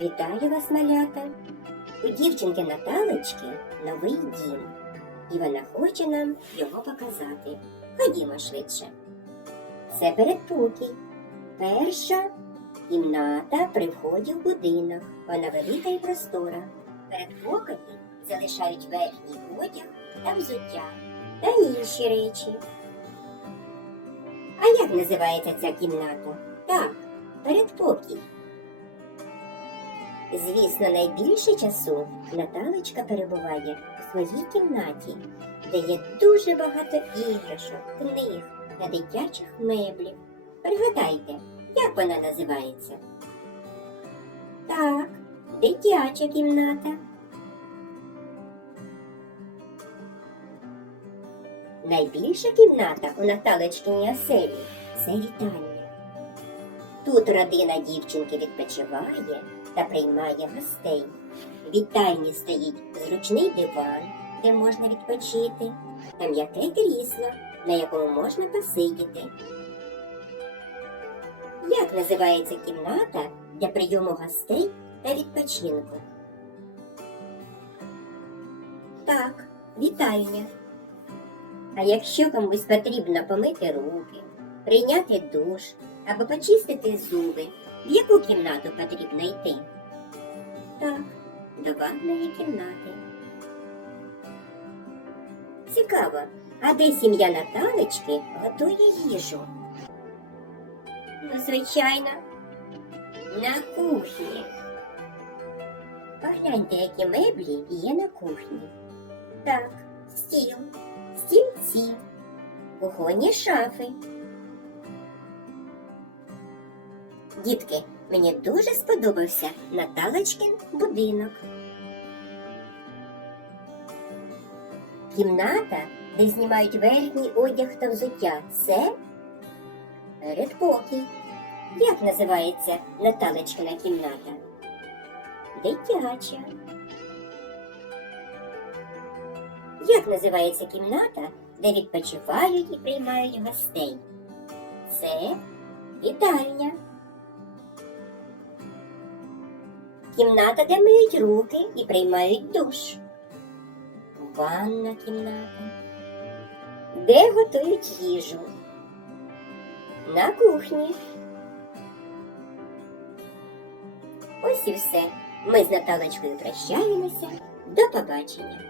Вітаю вас, малята! У дівчинки Наталочки новий дім, і вона хоче нам його показати. Ходімо швидше. Це передпокій. Перша кімната при вході в будинок. Вона велика і простора. Передпокої залишають верхній одяг та взуття та інші речі. А як називається ця кімната? Так, передпокій. Звісно, найбільше часу Наталочка перебуває у своїй кімнаті, де є дуже багато іграшок, книг та дитячих меблів. Пригадайте, як вона називається? Так, дитяча кімната. Найбільша кімната у Наталочкиній оселі це вітальня. Тут родина дівчинки відпочиває та приймає гостей. В вітальні стоїть зручний диван, де можна відпочити, та м'яке крісло, на якому можна посидіти. Як називається кімната для прийому гостей та відпочинку? Так, вітальня. А якщо комусь потрібно помити руки, прийняти душ або почистити зуби, в яку кімнату потрібно йти? Так, до ванної кімнати. Цікаво, а де сім'я Наталечки готує їжу? Ну, звичайно, на кухні. Погляньте, які меблі є на кухні. Так, стіл, стільці, кухонні шафи. Дітки, мені дуже сподобався Наталочкин будинок. Кімната, де знімають верхній одяг та взуття, це передпокій. Як називається Наталочкина кімната? Дитяча. Як називається кімната, де відпочивають і приймають гостей? Це вітальня. Кімната, де миють руки і приймають душ. Ванна кімната. Де готують їжу? На кухні. Ось і все. Ми з Наталочкою прощаємося. До побачення.